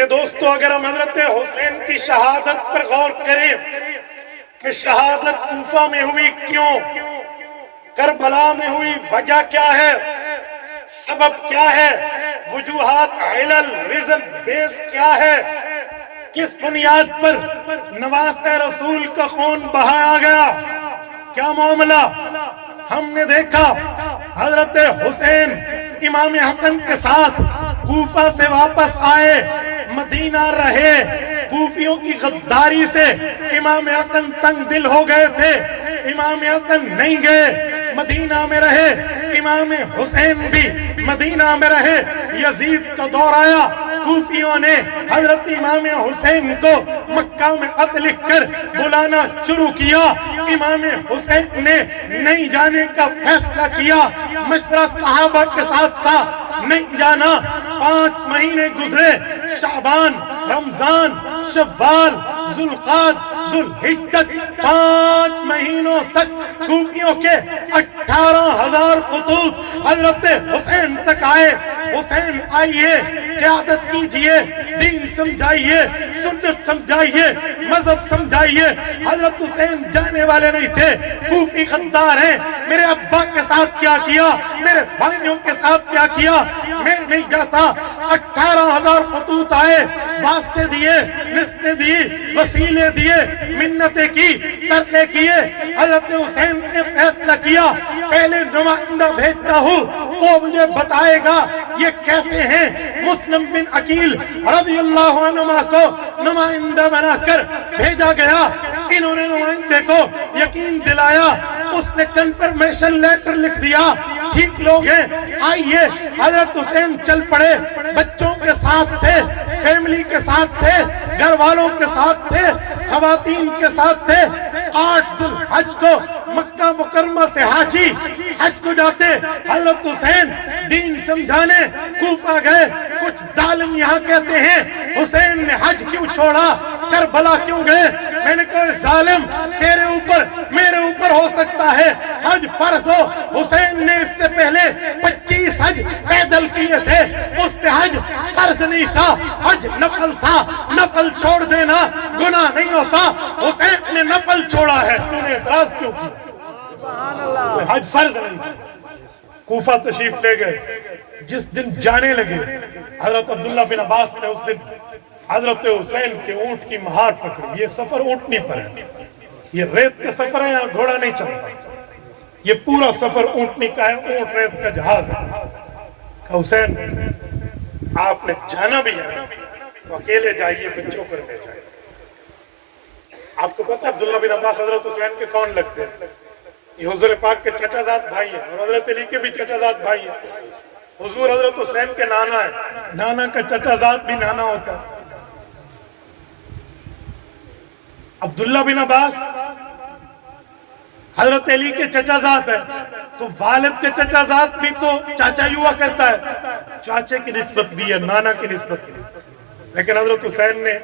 میرے دوستو، اگر ہم حضرت حسین کی شہادت پر غور کریں کہ شہادت کوفہ میں ہوئی کیوں، کربلا میں ہوئی وجہ کیا ہے، سبب کیا ہے، وجوہات، علل، ریزن، بیس کیا ہے، کس بنیاد پر نواسۂ رسول کا خون بہایا گیا، کیا معاملہ، ہم نے دیکھا حضرت حسین امام حسن کے ساتھ کوفہ سے واپس آئے، مدینہ رہے، کوفیوں کی غداری سے امام حسن تنگ دل ہو گئے تھے، امام حسن نہیں گئے، مدینہ میں رہے، امام حسین بھی مدینہ میں رہے، یزید کا دور آیا، کوفیوں نے حضرت امام حسین کو مکہ میں خط لکھ کر بلانا شروع کیا، امام حسین نے نہیں جانے کا فیصلہ کیا، مشورہ صحابہ کے ساتھ تھا، نہیں جانا، 5 مہینے گزرے، شعبان، رمضان، شوال، ذوالقعدہ، ذوالحجہ، 5 مہینوں تک کوفیوں کے 18,000 خطوط حضرت حسین تک آئے، حسین آئیے، قیادت کیجئے، دین سمجھائیے، سنت سمجھائیے، مذہب سمجھائیے۔ حضرت حسین جانے والے نہیں تھے، کوفی غدار ہیں، میرے ابا کے ساتھ کیا کیا، میرے بھائیوں کے ساتھ کیا کیا، میں نہیں جاتا۔ 18,000 خطوط آئے، واسطے دیے، نسبتیں دی، وسیلے دیے، منتیں کی، ترلے کیے۔ حضرت حسین نے فیصلہ کیا پہلے نمائندہ بھیجتا ہوں، وہ مجھے بتائے گا یہ کیسے ہیں۔ مسلم بن عقیل رضی اللہ عنہ کو نمائندہ بنا کر بھیجا گیا، انہوں نے نمائندے کو یقین دلایا، اس نے کنفرمیشن لیٹر لکھ دیا، ٹھیک لوگ ہیں، آئیے۔ حضرت حسین چل پڑے، بچوں کے ساتھ تھے، فیملی کے ساتھ تھے، گھر والوں کے ساتھ تھے، خواتین کے ساتھ تھے۔ 8 ذوالحج کو مکہ مکرمہ سے حاجی حج کو جاتے، حضرت حسین دین سمجھانے کوفہ گئے۔ کچھ ظالم یہاں کہتے ہیں حسین نے حج کیوں چھوڑا، کربلا کیوں گئے؟ میں نے کہا ظالم، تیرے اوپر میرے اوپر ہو سکتا ہے حج فرض ہو، حسین نے اس سے پہلے 25 حج پیدل کیے تھے، اس پہ حج فرض نہیں تھا، حج نفل تھا، نفل چھوڑ دینا گناہ نہیں ہوتا، حسین نے نفل چھوڑا ہے، تو نے اعتراض کیوں کیا؟ حج فرض نہیں تھا۔ کوفہ تشریف لے گئے، جس دن جانے لگے حضرت عبداللہ بن عباس نے اس دن حضرت حسین کے اونٹ کی مہار پکڑی۔ یہ سفر اونٹنی پر ہے، یہ ریت کا سفر ہے، یہاں گھوڑا نہیں چلتا، یہ پورا سفر اونٹنی کا ہے، اونٹ ریت کا جہاز ہے۔ کہ حسین آپ نے جانا بھی ہے تو اکیلے جائیے، بچوں کو لے جائیے۔ آپ کو پتہ ہے عبداللہ بن عباس حضرت حسین کے کون لگتے ہیں؟ یہ حضور پاک کے چچا زاد بھائی ہیں، اور حضرت علی کے بھی چچا زاد بھائی ہیں۔ حضور حضرت حسین کے نانا ہے، نانا کا چچا زاد بھی نانا ہوتا ہے۔ عبداللہ بن عباس حضرت علی کے چچا زاد ہے، تو والد کے چچا زاد بھی تو چاچا ہی ہوا کرتا ہے، چاچے کی نسبت بھی ہے، نانا کی نسبت بھی ہے۔ لیکن حضرت حسین نے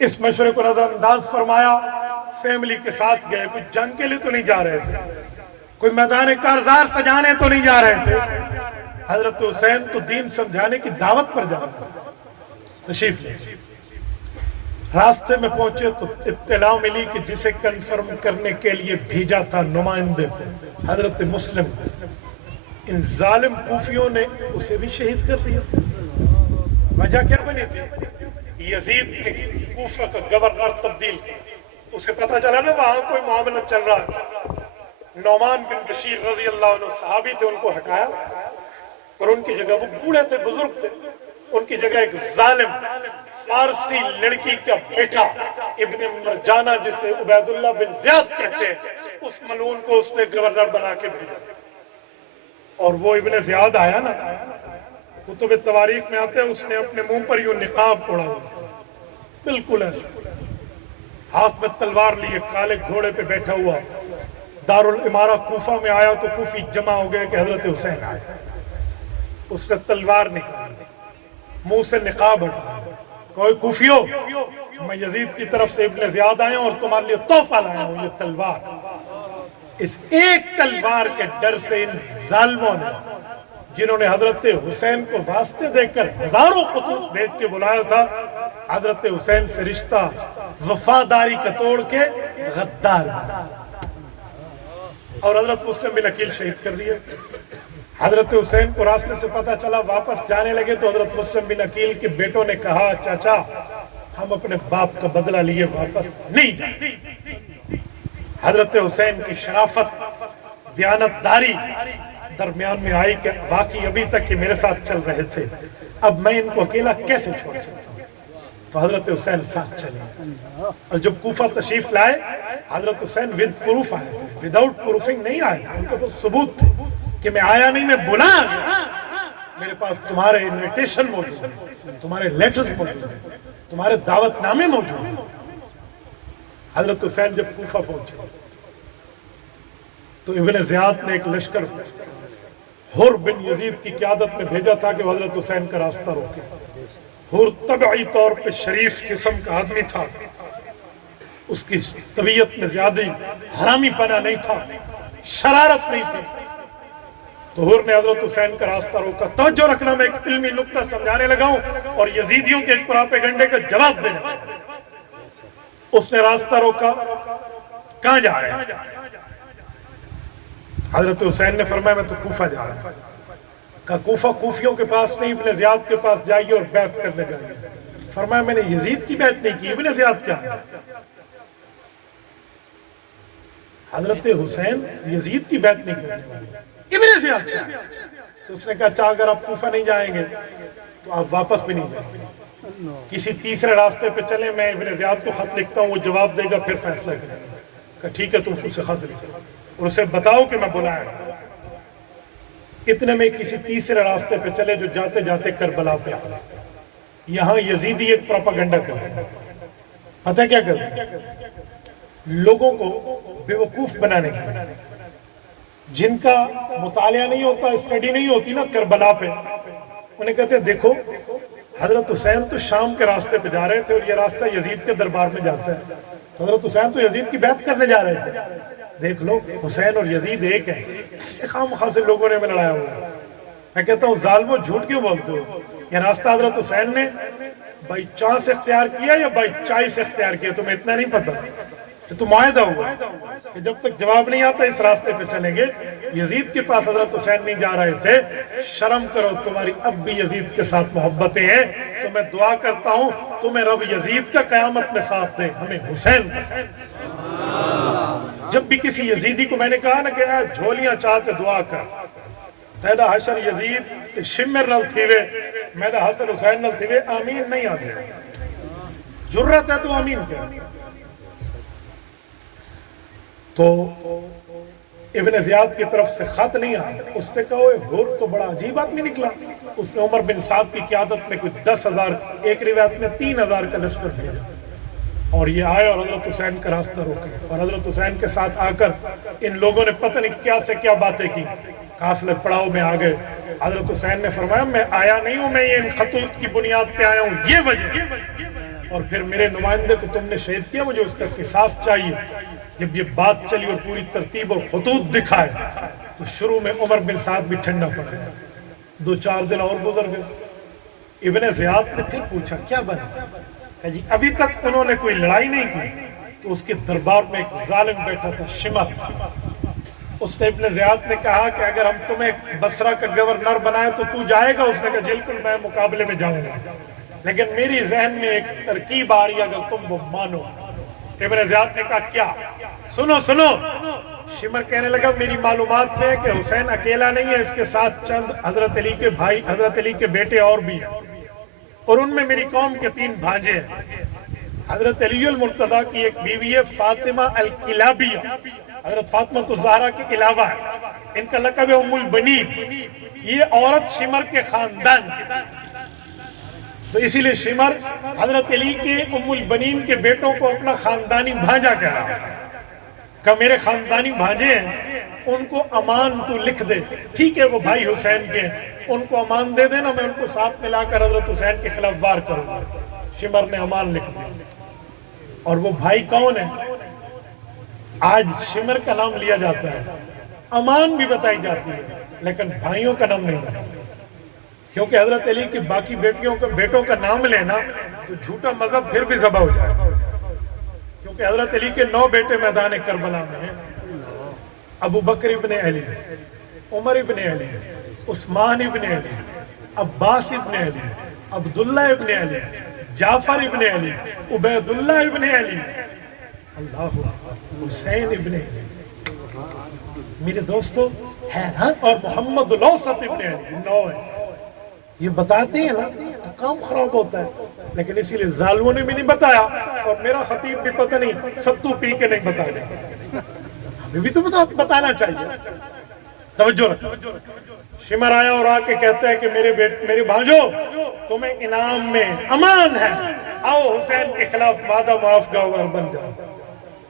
اس مشورے کو نظر انداز فرمایا، فیملی کے ساتھ گئے، کوئی جنگ کے لیے تو نہیں جا رہے تھے، کوئی میدان کارزار سجانے تو نہیں جا رہے تھے، حضرت حسین تو دین سمجھانے کی دعوت پر جا رہے تھے۔ تشریف لے راستے میں پہنچے تو اطلاع ملی کہ جسے کنفرم کرنے کے لیے بھیجا تھا نمائندے کو، حضرت مسلم، ان ظالم کوفیوں نے اسے بھی شہید کر دیا۔ وجہ کیا بنی تھی؟ یزید نے کوفہ کا گورنر تبدیل کیا، اسے پتہ چلا نا وہاں کوئی معاملہ چل رہا ہے۔ نعمان بن بشیر رضی اللہ عنہ صحابی تھے، ان کو ہٹایا، اور ان کی جگہ، وہ بوڑھے تھے، بزرگ تھے، ان کی جگہ ایک ظالم فارسی لڑکی کا بیٹا ابن مرجانہ، جسے عبیداللہ بن زیاد کہتے ہیں، اس ملعون کو اس نے گورنر بنا کے بھیجا۔ اور وہ ابن زیاد آیا نا، کتب تواریخ میں آتے ہیں، اس نے اپنے منہ پر یوں نقاب اڑا ہوا، بالکل ایسا، ہاتھ میں تلوار لیے، کالے گھوڑے پہ بیٹھا ہوا، دارالامارہ کوفہ میں آیا تو کوفی جمع ہو گئے کہ حضرت حسین آئے۔ اس نے تلوار نکالی، منہ سے نقاب ہٹا، کوئی کوفیو، میں یزید کی طرف سے ابن زیاد آیا ہوں اور تمہارے لیے تحفہ لایا ہوں، یہ تلوار۔ اس ایک تلوار کے ڈر سے ان ظالموں نے جنہوں نے حضرت حسین کو واسطے دے کر ہزاروں خطوط بھیج کے بلایا تھا، حضرت حسین سے رشتہ وفاداری کا توڑ کے غدار بنا اور حضرت مسلم بن عقیل شہید کر دیے۔ حضرت حسین کو راستے سے پتہ چلا، واپس جانے لگے تو حضرت مسلم بن عقیل کے بیٹوں نے کہا چاچا ہم اپنے باپ کا بدلہ لیے واپس نہیں جائیں۔ حضرت حسین کی شرافت، دیانتداری درمیان میں آئی کہ واقعی ابھی تک کہ میرے ساتھ چل رہے تھے، اب میں ان کو اکیلا کیسے چھوڑ سکتا ہوں؟ تو حضرت حسین ساتھ چلے اور جب کوفہ تشریف لائے حضرت حسین ود پروف آئے تھے، وداؤٹ پروفنگ نہیں آئے تھے، ان کے پاس ثبوت تھے کہ میں آیا نہیں، میں بلایا گیا، میرے پاس تمہارے انویٹیشن موجود ہیں، تمہارے لیٹرز موجود ہیں، تمہارے دعوت نامے موجود ہیں۔ حضرت حسین جب کوفہ پہنچے تو ابن زیاد نے ایک لشکر حر بن یزید کی قیادت میں بھیجا تھا کہ وہ حضرت حسین کا راستہ روکے۔ حر طبعی طور پہ شریف قسم کا آدمی تھا، اس کی طبیعت میں زیادہ حرامی پنا نہیں تھا، شرارت نہیں تھی، تو حر نے حضرت حسین کا راستہ روکا۔ توجہ رکھنا، میں ایک علمی نقطہ سمجھانے لگا ہوں اور یزیدیوں کے ایک پراپیگنڈے کا جواب دینے لگا۔ اس نے راستہ روکا، کہاں جا رہے ہیں؟ حضرت حسین نے فرمایا میں تو کوفہ جا رہا ہوں۔ کہا کوفہ کوفیوں کے پاس نہیں، ابن زیاد کے پاس جائیے اور بیعت کرنے جائیے۔ فرمایا میں نے یزید کی بیعت نہیں کی، ابن زیاد کیا ہے؟ حضرت حسین یزید کی بیعت نہیں کرنے والے، ابن زیاد کیا ہے؟ تو اس نے کہا اچھا اگر آپ کوفہ نہیں جائیں گے تو آپ واپس بھی نہیں جائیں گے، کسی تیسرے راستے پہ چلیں، میں ابن زیاد کو خط لکھتا ہوں، وہ جواب دے گا پھر فیصلہ کریں گے۔ کہا ٹھیک ہے تم اسے خط لکھو اور اسے بتاؤ کہ میں بلایا۔ اتنے میں کسی تیسرے راستے پہ چلے جو جاتے جاتے کربلا پہ آئے۔ یہاں یزیدی ایک پروپیگنڈا کرتے ہیں، پتہ کیا کرتے ہیں؟ لوگوں کو بیوقوف بنانے کا، جن کا مطالعہ نہیں ہوتا، اسٹڈی نہیں ہوتی نا کربلا پہ، انہیں کہتے ہیں دیکھو حضرت حسین تو شام کے راستے پہ جا رہے تھے اور یہ راستہ یزید کے دربار میں جاتا ہے، تو حضرت حسین تو یزید کی بیعت کرنے جا رہے تھے، دیکھ لو حسین اور یزید ایک ہیں۔ ایسے خام خواہ سے لوگوں نے میں لڑایا ہوا ہے۔ میں کہتا ہوں ظالمو جھوٹ کیوں بولتے ہو؟ یہ راستہ حضرت حسین نے بائی چانس اختیار کیا یا بائی چائس اختیار کیا؟ تمہیں اتنا نہیں پتا، تو معاہدہ ہوا کہ جب تک جواب نہیں آتا اس راستے پہ چلیں گے۔ یزید کے پاس حضرت حسین نہیں جا رہے تھے۔ شرم کرو، تمہاری اب بھی یزید کے ساتھ محبتیں ہیں، تو میں دعا کرتا ہوں تمہیں رب یزید کا قیامت میں ساتھ دے، ہمیں حسین کا ساتھ۔ جب بھی کسی یزیدی کو میں نے کہا نا کہ جھولیاں چاہتے دعا کر، تیدا حشر یزید تے شمر نل تھیوے، میدا حسن حسین نل تھیوے، آمین نہیں آتے، جرت ہے تو آمین کیا؟ تو ابن زیاد کی طرف سے خط نہیں آیا، اس نے کہا حر تو بڑا عجیب آدمی نکلا، اس نے عمر بن سعد کی قیادت میں کچھ 10,000، ایک روایت میں 3,000 کا لشکر بھیجا اور یہ آئے اور حضرت حسین کا راستہ روکے، اور حضرت حسین کے ساتھ آ کر ان لوگوں نے پتہ نہیں کیا سے کیا باتیں کی، قافلے پڑاؤ میں آ گئے۔ حضرت حسین نے فرمایا میں آیا نہیں ہوں، میں یہ ان خطوط کی بنیاد پہ آیا ہوں، یہ وجہ، اور پھر میرے نمائندے کو تم نے شہید کیا، مجھے اس کا قصاص چاہیے۔ جب یہ بات چلی اور پوری ترتیب اور خطوط دکھائے تو شروع میں عمر بن سعد بھی ٹھنڈا پڑ گیا۔ 2-4 دن اور گزر گئے، ابن زیاد نے پھر پوچھا کیا بنا؟ کہ جی ابھی تک انہوں نے کوئی لڑائی نہیں کی۔ تو اس کے دربار میں ایک ظالم بیٹھا تھا، شمر، اس نے ابن زیاد نے کہا کہ اگر ہم تمہیں بصرہ کا گورنر بنائے تو تو جائے گا؟ اس نے کہا بالکل میں مقابلے میں جاؤں گا، لیکن میری ذہن میں ایک ترکیب آ رہی ہے اگر تم وہ مانو۔ ابن زیاد نے کہا کیا؟ سنو سنو۔ شمر کہنے لگا میری معلومات میں ہے کہ حسین اکیلا نہیں ہے، اس کے ساتھ چند حضرت علی کے بھائی، حضرت علی کے بیٹے اور بھی ہیں، اور ان میں میری قوم کے 3 بھانجے ہیں۔ حضرت علی المرتضیٰ کی ایک بیوی ہے فاطمہ الکلابیہ، حضرت فاطمہ الزہرا کے علاوہ ہے، ان کا لقب ہے ام البنین۔ یہ عورت شمر کے خاندان کی، تو اسی لیے شمر حضرت علی کے ام البنین کے بیٹوں کو اپنا خاندانی بھانجا کہہ رہا ہے کہ میرے خاندانی بھانجے ہیں، ان کو امان تو لکھ دے، ٹھیک ہے وہ بھائی حسین کے ہیں، ان کو امان دے دینا، میں ان کو ساتھ ملا کر حضرت حسین کے خلاف وار کروں گا۔ شمر نے امان لکھ دیا، اور وہ بھائی کون ہے؟ آج شمر کا نام لیا جاتا ہے، امان بھی بتائی جاتی ہے، لیکن بھائیوں کا نام نہیں بتایا۔ کیونکہ حضرت علی کی باقی بیٹوں کا نام لینا تو جھوٹا مذہب پھر بھی ذبح ہو جائے، کیونکہ حضرت علی کے 9 بیٹے میدان کربلا میں ہیں۔ ابو بکر ابن علی، عمر ابن علی، عثمان ابن علی، عباس ابن علی، عبداللہ ابن علی، جعفر ابن علی، عبید اللہ ابن علی، اللہ اکبر، حسین ابن علی، میرے دوستو حیرت، اور محمد الاوسط ابن علی، 9 ہے۔ یہ بتاتے ہیں نا تو کام خراب ہوتا ہے، لیکن اسی لیے ظالموں نے بھی نہیں بتایا، اور میرا خطیب بھی پتہ نہیں ستو پی کے نہیں بتایا، ہمیں بھی تو بتانا چاہیے۔ توجہ رکھو، شمر آیا اور آ کے کہتا ہے کہ میرے بھانجو تمہیں انعام میں امان ہے، آؤ حسین کے خلاف وعدہ معاف گواہ بن جاؤ۔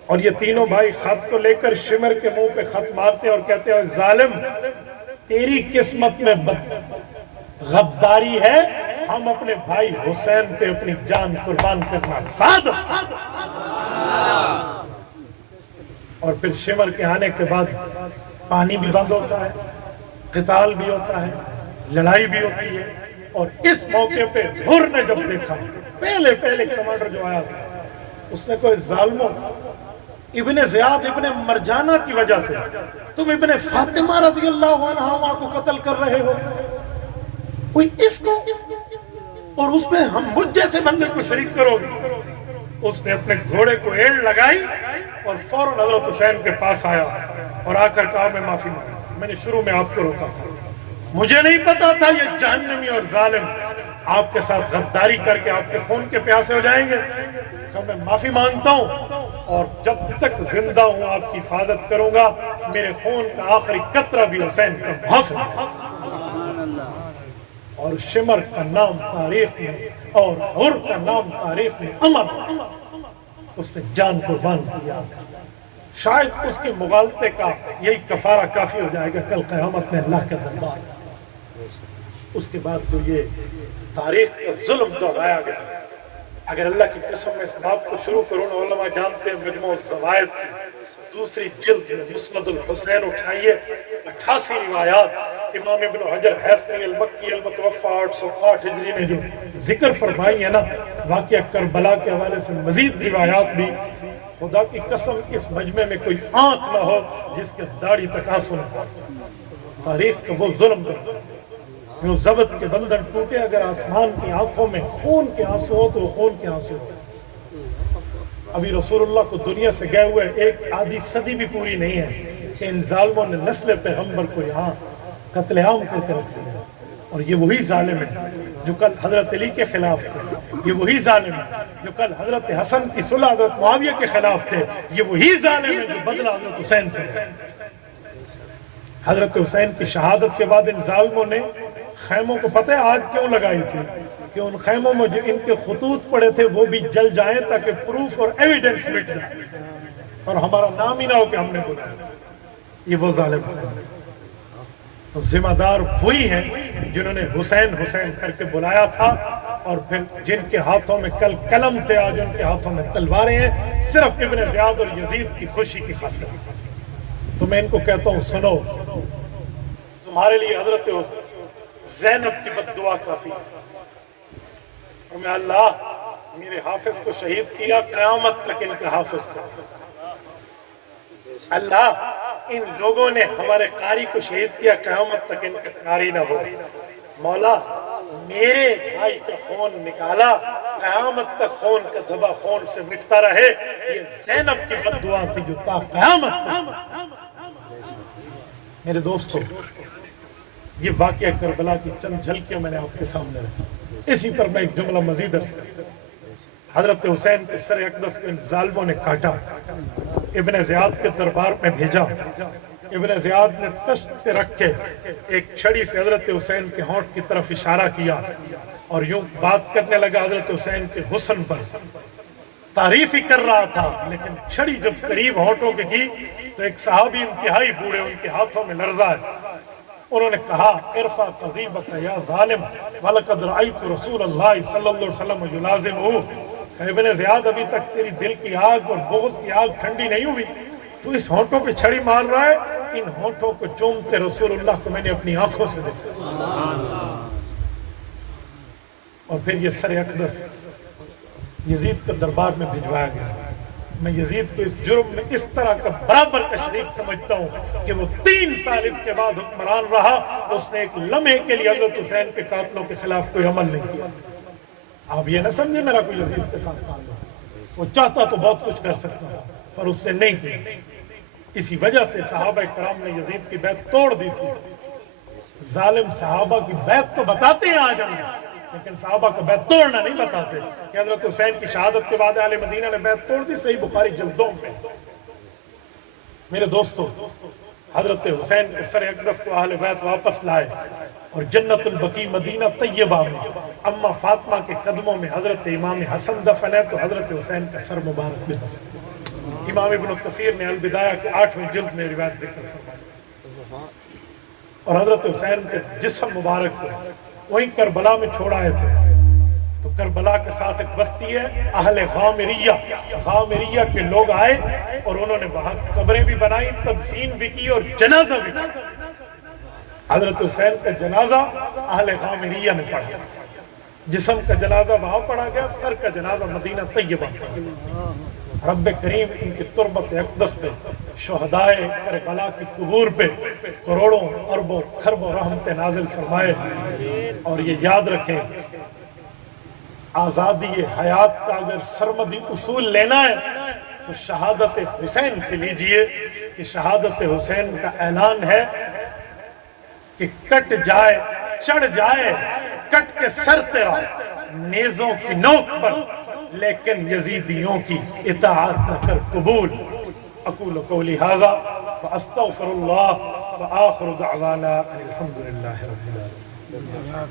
اور یہ تینوں بھائی خط کو لے کر شمر کے منہ پہ خط مارتے اور کہتے ہیں ظالم تیری قسمت میں غداری ہے، ہم اپنے بھائی حسین پہ اپنی جان قربان کرنا سعادت۔ اور پھر شمر کے آنے کے بعد پانی بھی بند ہوتا ہے، قتال بھی ہوتا ہے، لڑائی بھی ہوتی ہے۔ اور اس موقع پہ حر نے جب دیکھا، پہلے کمانڈر جو آیا تھا، اس نے کوئی ظالموں ابن زیاد ابن مرجانہ کی وجہ سے تم ابن فاطمہ رضی اللہ عنہ کو قتل کر رہے ہو، کوئی اس کو اور اس میں ہم مجھ جیسے بندے کو شریک کرو گے۔ اس نے اپنے گھوڑے کو ایڑ لگائی اور فوراً حضرت حسین کے پاس آیا اور آ کر کہا میں معافی مانگتا ہوں، میں نے شروع میں آپ کو روکا تھا، مجھے نہیں پتا تھا یہ جہنمی اور ظالم آپ کے ساتھ غداری کر کے آپ کے خون کے پیاسے ہو جائیں گے، کہ میں معافی مانگتا ہوں، اور جب تک زندہ ہوں آپ کی حفاظت کروں گا، میرے خون کا آخری قطرہ بھی حسین کا محافظ ہے۔ اور شمر کا نام تاریخ میں اور حر کا نام تاریخ میں امر، اس نے جان قربان کیا۔ شاید اس کے مغالطے کا یہی کفارہ کافی ہو جائے گا کل قیامت میں اللہ کے دربار۔ اس کے بعد تو یہ تاریخ کا ظلم دہرایا گیا۔ اگر اللہ کی قسم میں اس باب کو شروع کروں، علماء جانتے ہیں مجموع الزوائد کی 2 جلد میں مسند الحسین اٹھائیے، 88 روایات امام ابن حجر حیثمی المکی المتوفى 808 ہجری میں جو ذکر فرمائی ہے نا واقعہ کربلا کے حوالے سے، مزید روایات بھی، خدا کی قسم اس مجمع میں کوئی آنکھ نہ ہو جس کے داڑھی تک آنسو نہ ہو۔ تاریخ کا وہ ظلم تھا، جو ضبط کے بندھن ٹوٹے، اگر آسمان کی آنکھوں میں خون کے آنسو ہو تو وہ خون کے آنسو ہو۔ ابھی رسول اللہ کو دنیا سے گئے ہوئے 1 آدھی صدی بھی پوری نہیں ہے کہ ان ظالموں نے نسل پیغمبر کو یہاں قتل عام کر کے رکھ دیا۔ اور یہ وہی ظالم ہے جو کل حضرت علی کے خلاف تھے، یہ وہی ظالم ہے جو کل حضرت حسن کی صلح حضرت معاویہ کے خلاف تھے، یہ وہی ظالم ہے جو بدلہ حضرت حسین سے ہے۔ حضرت حسین کی شہادت کے بعد ان ظالموں نے خیموں کو پتہ ہے آگ کیوں لگائی تھی؟ کہ ان خیموں میں جو ان کے خطوط پڑے تھے وہ بھی جل جائیں تاکہ پروف اور ایویڈنس مٹ جائے اور ہمارا نام ہی نہ ہو کہ ہم نے بلایا۔ یہ وہ ظالم ہے۔ تو ذمہ دار وہی ہیں جنہوں نے حسین حسین کر کے بلایا تھا، اور پھر جن کے ہاتھوں میں کل قلم تھے آج ان کے ہاتھوں میں تلواریں ہیں، صرف ابن زیاد اور یزید کی خوشی کی خاطر۔ تو میں ان کو کہتا ہوں سنو، تمہارے لیے حضرت زینب کی بد دعا کافی ہے۔ فرمایا اللہ میرے حافظ کو شہید کیا، قیامت تک ان کا حافظ کر۔ اللہ ان لوگوں نے ہمارے قاری کو شہید کیا، قیامت تک ان کا قاری نہ ہو۔ مولا میرے بھائی کا خون نکالا، قیامت تک خون کا دھبا خون سے مٹتا رہے۔ یہ زینب کی بد دعا تھی جو تا قیامت تک۔ میرے دوستو، یہ واقعہ کربلا کی چند جھلکیاں میں نے آپ کے سامنے رکھی۔ اسی پر میں ایک جملہ مزید عرض کرتا ہوں۔ حضرت حسین کے سر اقدس کو ان ظالموں نے کاٹا، ابن زیاد کے دربار میں بھیجا۔ ابن زیاد نے تشت پہ رکھ کے ایک چھڑی سے حضرت حسین کے ہونٹ کی طرف اشارہ کیا اور یوں بات کرنے لگا حضرت حسین کے حسن پر، تعریف ہی کر رہا تھا، لیکن چھڑی جب قریب ہونٹوں کے کی تو ایک صحابی انتہائی بوڑھے، ان کے ہاتھوں میں لرزہ ہے، انہوں نے کہا ارفع قضیبک یا ظالم وَلَقَدْ رَأَيْتُ رسول اللہ صلی اللہ علیہ وسلم یلازمہ۔ کہ ابن زیاد ابھی تک تیری دل کی آگ اور بغض کی آگ ٹھنڈی نہیں ہوئی، تو اس ہونٹوں پہ چھڑی مار رہا ہے۔ ان ہونٹوں کو چومتے رسول اللہ کو میں نے اپنی آنکھوں سے دیکھا۔ اور پھر یہ سر اقدس یزید کے دربار میں بھجوایا گیا۔ میں یزید کو اس جرم میں اس طرح کا برابر کا شریک سمجھتا ہوں کہ وہ 3 سال اس کے بعد حکمران رہا، اس نے ایک لمحے کے لیے حضرت حسین کے قاتلوں کے خلاف کوئی عمل نہیں کیا۔ آپ یہ نہ سمجھے میرا کوئی یزید کے ساتھ تعلق، وہ چاہتا تو بہت کچھ کر سکتا تھا پر اس نے نہیں کیا۔ اسی وجہ سے صحابہ کرام نے یزید کی بیعت توڑ دی تھی۔ ظالم صحابہ کی بیعت تو بتاتے ہیں آج ہم، لیکن صحابہ کا بیعت توڑنا نہیں بتاتے کہ حضرت حسین کی شہادت کے بعد اہل مدینہ نے بیعت توڑ دی۔ صحیح بخاری جلدوں میں۔ میرے دوستو، حضرت حسین کے سر اقدس کو اہل بیت واپس لائے اور جنت البقیع مدینہ طیبہ میں اما فاطمہ کے قدموں میں حضرت امام حسن دفن ہے، تو حضرت حسین کا سر مبارک بھی دفن۔ امام ابن کثیر نے البدایہ کے 8ویں جلد میں روایت ذکر فرمائی۔ اور حضرت حسین کے جسم مبارک کو وہیں کربلا میں چھوڑ آئے تھے، تو کربلا کے ساتھ ایک بستی ہے اہل غامریہ، غامریہ کے لوگ آئے اور انہوں نے وہاں قبریں بھی بنائی، تدفین بھی کی اور جنازہ بھی کی۔ حضرت حسین کا جنازہ اہل غامریہ نے پڑھا، جسم کا جنازہ وہاں پڑھا گیا، سر کا جنازہ مدینہ طیبہ پڑھا گیا۔ رب کریم ان کی تربت اقدس پہ، شہدائے کربلا کی قبور پہ کروڑوں اربوں کھربوں رحمت نازل فرمائے۔ اور یہ یاد رکھیں، آزادی حیات کا اگر سرمدی اصول لینا ہے تو شہادت حسین سے لیجئے کہ شہادت حسین کا اعلان ہے کہ کٹ جائے چڑھ جائے کٹ کے سر تیرا نیزوں کی نوک پر، لیکن یزیدیوں کی اطاعت نہ کر قبول۔ اقول قولی ھذا واستغفر اللہ وآخر دعوانا ان الحمد للہ رب العالمین۔